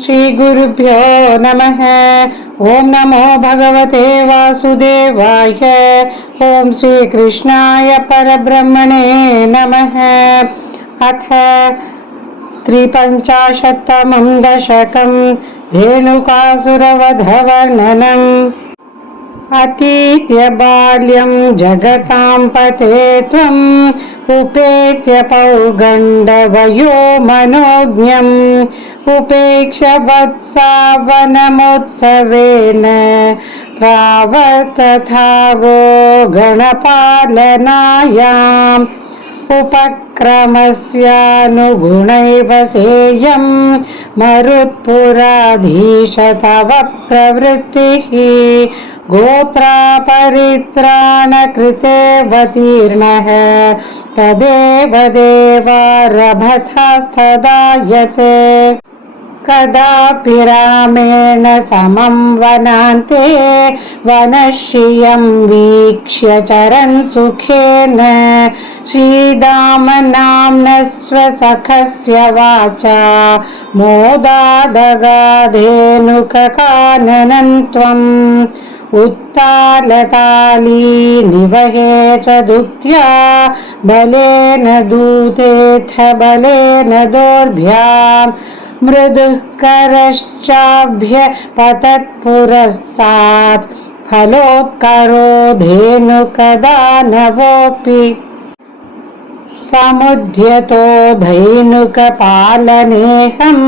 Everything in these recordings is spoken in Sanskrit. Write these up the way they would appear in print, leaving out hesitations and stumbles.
श्री गुरुभ्यो नमः। ओम नमो भगवते वासुदेवाय। ओम श्री कृष्णाय परब्रह्मणे नमः। अथ 53तमं दशकं धेनुकासुरवधवर्णनम्। अतीत्य बाल्यं जगतां पते त्वम् उपेत्य पौगण्डवयो मनोज्ञम् उपेक्ष्य वत्सावनमोत्सवेन प्रावर्तथागो गणपालनायाम् उपक्रमस्यानुगुणैव सेयं मरुत्पुराधीश तव प्रवृत्तिः गोत्रापरित्राणकृतेऽवतीर्णः तदेव देवारभथस्तदायते। कदापि रामेण समं वनान्ते वनश्रियं वीक्ष्य चरन् सुखेन श्रीदामनाम्नः स्वसखस्य वाचा मोदादगाधेनुककाननं त्वम् उत्तालताली निवहेतदुक्त्या बलेन दूतेऽथ बलेन दोर्भ्याम् मृदुः करश्चाभ्यपतत्पुरस्तात् फलोत्करो धेनुकदानवोऽपि समुद्यतो धैनुकपालनेऽहं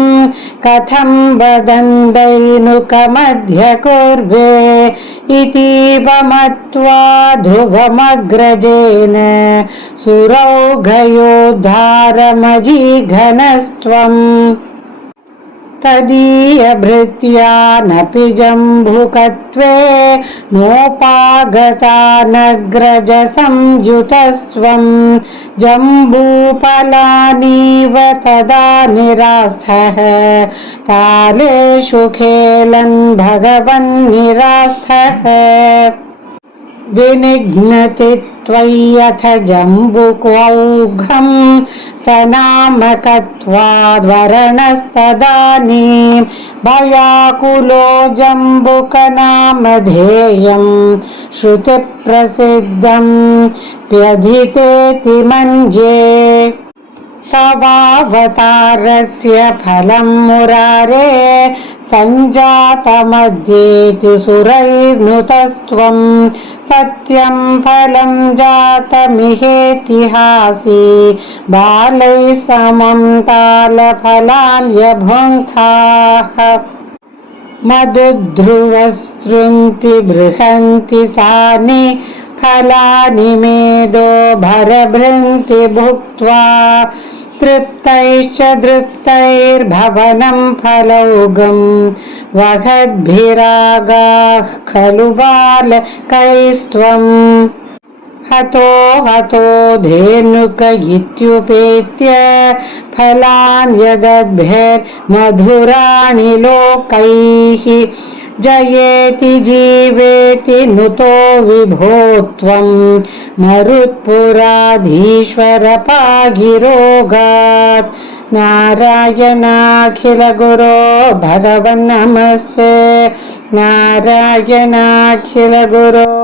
कथं वदन्दैनुकमध्य कुर्वे इतीव मत्वा ध्रुवमग्रजेन सुरौघयोद्धारमजीघनस्त्वम् तदीयभृत्यानपि जम्बुकत्वे नोपागतानग्रजसंयुतस्त्वं जम्बूफलानीव तदा निरास्थः तालेषु खेलन् भगवन्निरास्थः विनिघ्नति त्वय्यथ जम्बुकौघं सनामकत्वाद्वरणस्तदानीं भयाकुलो जम्बुकनामधेयं श्रुतिप्रसिद्धं व्यधितेति मन्ये। तवावतारस्य फलं मुरारे सञ्जातमद्येति सुरैर्नुतस्त्वं सत्यं फलं जातमिहेतिहासी बालैः समं तालफलान्यभुङ्क्ताः मधुध्रुवसृन्ति बृहन्ति तानि फलानि मेदो भरभृन्ति भुक्त्वा तृप्तैश्च दृप्तैर्भवनं फलौघं वहद्भिरागाः खलु बालकैस्त्वम् हतो हतो धेनुक इत्युपेत्य फलान्यदद्भिर्मधुराणि लोकैः जयेति जीवेति नुतो विभो त्वं मरुत्पुराधीश्वर पागिरोगात्। नारायणाखिल गुरो भगवन् नमस्ते। नारायणाखिल गुरो